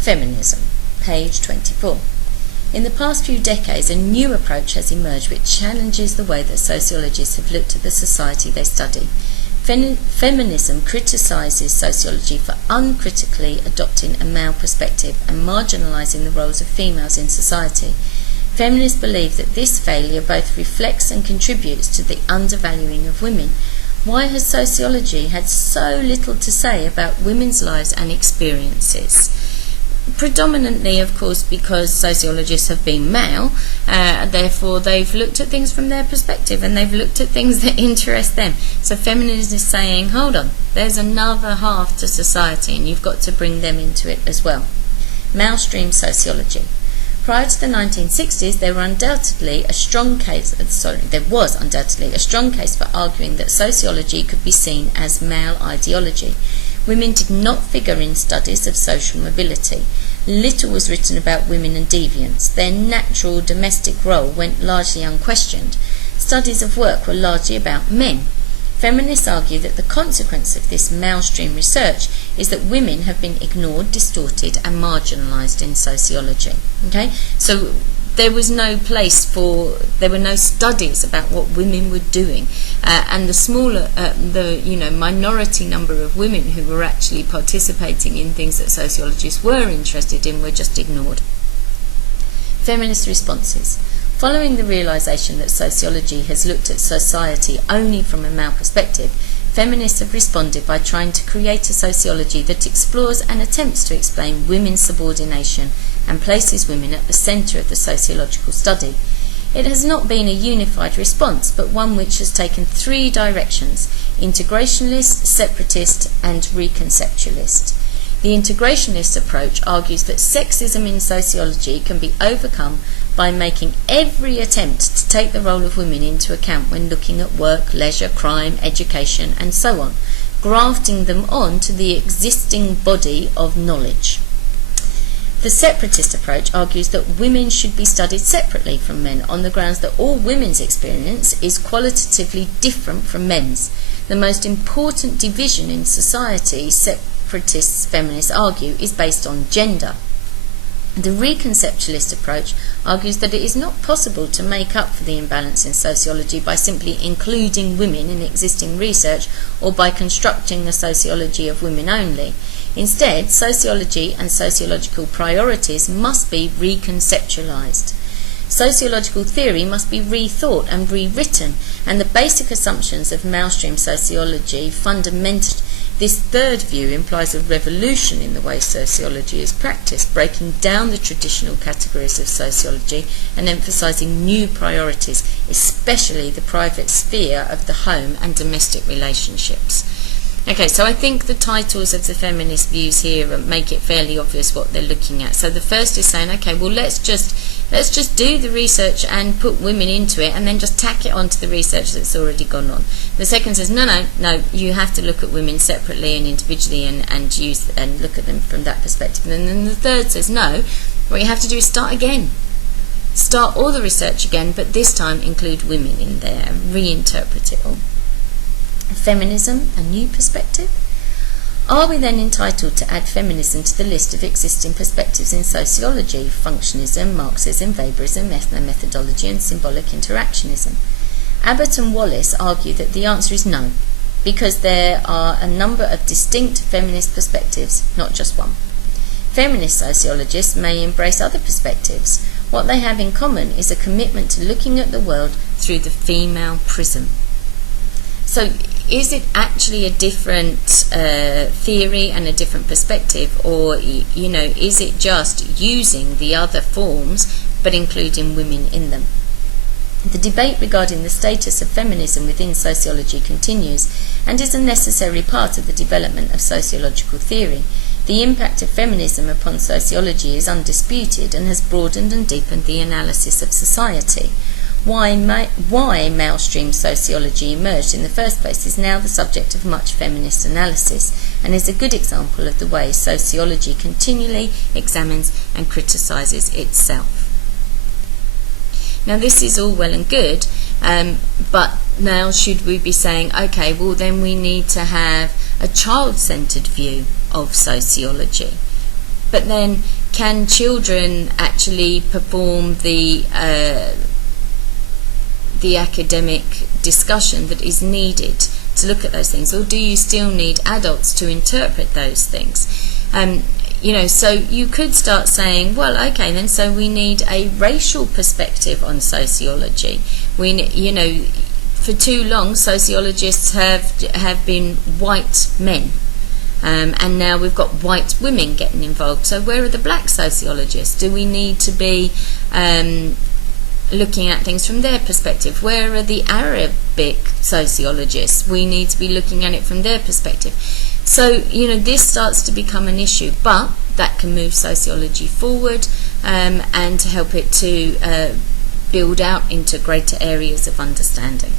Feminism, page 24. In the past few decades, a new approach has emerged which challenges the way that sociologists have looked at the society they study. Feminism criticises sociology for uncritically adopting a male perspective and marginalising the roles of females in society. Feminists believe that this failure both reflects and contributes to the undervaluing of women. Why has sociology had so little to say about women's lives and experiences? Predominantly, of course, because sociologists have been male, therefore they've looked at things from their perspective and they've looked at things that interest them. So feminism is saying, hold on, there's another half to society and you've got to bring them into it as well. Mainstream sociology. Prior to the 1960s, there was undoubtedly a strong case for arguing that sociology could be seen as male ideology. Women did not figure in studies of social mobility. Little was written about women and deviance. Their natural domestic role went largely unquestioned. Studies of work were largely about men. Feminists argue that the consequence of this mainstream research is that women have been ignored, distorted and marginalised in sociology. Okay? So there was no there were no studies about what women were doing, and the smaller, minority number of women who were actually participating in things that sociologists were interested in were just ignored. Feminist responses. Following the realisation that sociology has looked at society only from a male perspective, feminists have responded by trying to create a sociology that explores and attempts to explain women's subordination and places women at the centre of the sociological study. It has not been a unified response, but one which has taken three directions: integrationist, separatist and reconceptualist. The integrationist approach argues that sexism in sociology can be overcome by making every attempt to take the role of women into account when looking at work, leisure, crime, education and so on, grafting them on to the existing body of knowledge. The separatist approach argues that women should be studied separately from men on the grounds that all women's experience is qualitatively different from men's. The most important division in society, separatists feminists argue, is based on gender. The reconceptualist approach argues that it is not possible to make up for the imbalance in sociology by simply including women in existing research or by constructing a sociology of women only. Instead, sociology and sociological priorities must be reconceptualized. Sociological theory must be rethought and rewritten, and the basic assumptions of mainstream sociology fundamentally. This third view implies a revolution in the way sociology is practiced, breaking down the traditional categories of sociology and emphasising new priorities, especially the private sphere of the home and domestic relationships. Okay, so I think the titles of the feminist views here make it fairly obvious what they're looking at. So the first is saying, okay, well let's just do the research and put women into it and then just tack it onto the research that's already gone on. The second says, no, you have to look at women separately and individually and use and look at them from that perspective. And then the third says, no, what you have to do is start again. Start all the research again, but this time include women in there and reinterpret it all. Feminism, a new perspective? Are we then entitled to add feminism to the list of existing perspectives in sociology, functionism, Marxism, Weberism, ethnomethodology and symbolic interactionism? Abbott and Wallace argue that the answer is no, because there are a number of distinct feminist perspectives, not just one. Feminist sociologists may embrace other perspectives. What they have in common is a commitment to looking at the world through the female prism. So, is it actually a different theory and a different perspective, or is it just using the other forms but including women in them? The debate regarding the status of feminism within sociology continues and is a necessary part of the development of sociological theory. The impact of feminism upon sociology is undisputed and has broadened and deepened the analysis of society. Why mainstream sociology emerged in the first place is now the subject of much feminist analysis and is a good example of the way sociology continually examines and criticises itself. Now this is all well and good, but now should we be saying, okay, well then we need to have a child-centred view of sociology? but then can children actually perform the academic discussion that is needed to look at those things, or do you still need adults to interpret those things? So you could start saying, well, okay, then, so we need a racial perspective on sociology. For too long, sociologists have been white men, and now we've got white women getting involved. So where are the black sociologists? Do we need to be looking at things from their perspective? Where are the Arabic sociologists? We need to be looking at it from their perspective. So, this starts to become an issue, but that can move sociology forward and help it to build out into greater areas of understanding.